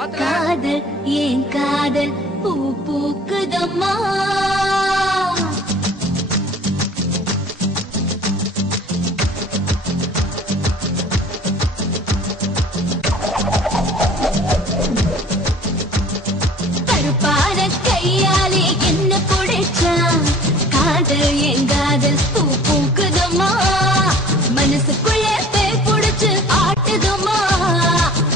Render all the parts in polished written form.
காதல் ஏன் காதல் பூ பூக்குதம்மா கருப்பான கையாலே என்ன புடிச்சா காதல் ஏன் காதல் பூ பூக்குதம்மா மனசுக்குள்ளே பேய் புடிச்சு ஆட்டுதம்மா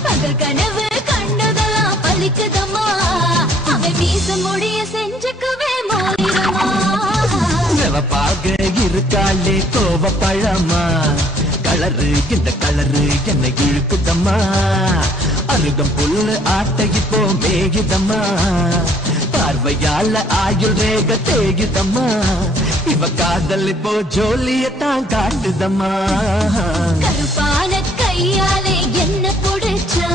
பகல் கனவு கண்டதெல்லாம் பலிக்குதம்மா அவன் மீச முடிய செஞ்சுக்குவே மாறிடுமா சிவப்பாக இருக்காளே கோவ பழமா கலரு இந்த கலரு என்னை இழுக்குதம்மா அருகம் புல்லு ஆட்ட இப்போ மேகிதம்மா பார்வையால ஆயுள் ரேக தேகிதம்மா இவ காதல் இப்போ ஜோலியத்தான் காட்டுதம்மா கருப்பான கையாலே என்ன புடிச்சா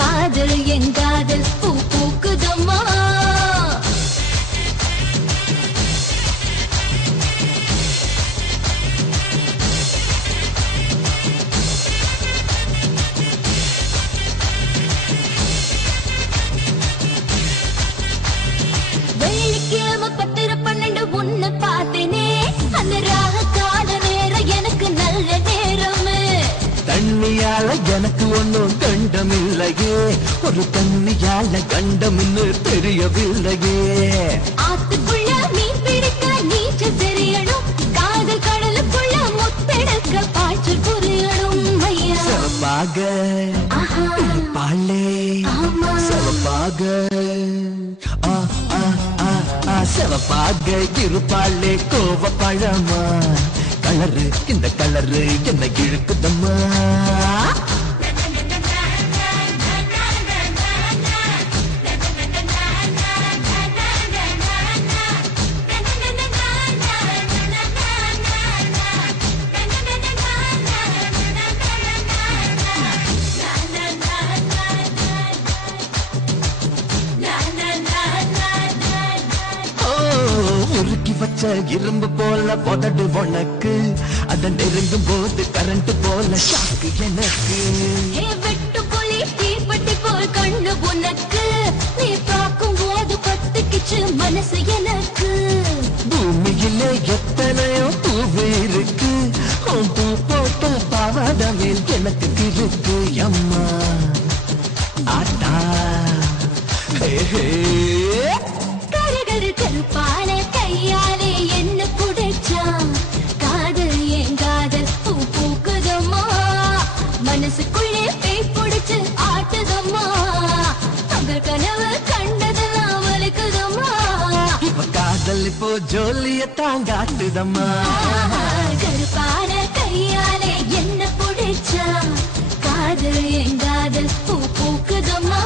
காதல் என் காதல் பூ பூக்குதம்மா வெள்ளிக்கிழமை 10:12 உன்னை பார்த்தேனே அந்த ராக கால நேரம் எனக்கு நல்ல நேரமே தண்ணியால எனக்கு ஒன்னும் கண்டமில்லையே ஒரு தண்ணியால கண்டமின்னு தெரியவில்லையே ஆத்துக்குள்ள மீன் பிடிக்க நீச்சல் தெரியணும் காதல் கடலுக்குள்ள முத்தெடுக்க பாய்ச்சல் புரியணும் ஐயா சிவப்பாக இருப்பாளே சிவப்பாக சிவப்பாக இருப்பாளே கோவ பழமா கலரு இந்த கலரு என்ன இழுக்குதம்மா உருக்கி வச்ச இரும்பு போல பொதடு உனக்கு அத நெருங்கும் போது கரண்ட் போல ஷாக்கு எனக்கு வெட்டு புலி தீப்பட்டி போல் கண்ணு உனக்கு நீ பார்க்கும் போது பத்துக்கிச்சு மனசு எனக்கு பூமியில எத்தனையோ பூவு இருக்கு பூ போட்ட பாவாடமேல் எனக்கு இருக்கு அம்மா ஆட்டா கருகரு கருப்பான கையாலே என்ன புடைச்சா காதல் ஏன் காதல் பூ பூக்குதம்மா மனசுக்குள்ளே பேய் புடிச்சு ஆட்டுதம்மா பகல் கனவு கண்டதெல்லாம் வலிக்குதம்மா இவ காதல் இப்போ ஜோலியத்தான் காட்டுதம்மா கருப்பான கையாலே என்ன புடிச்சா காதல் ஏன் காதல் பூ பூக்குதம்மா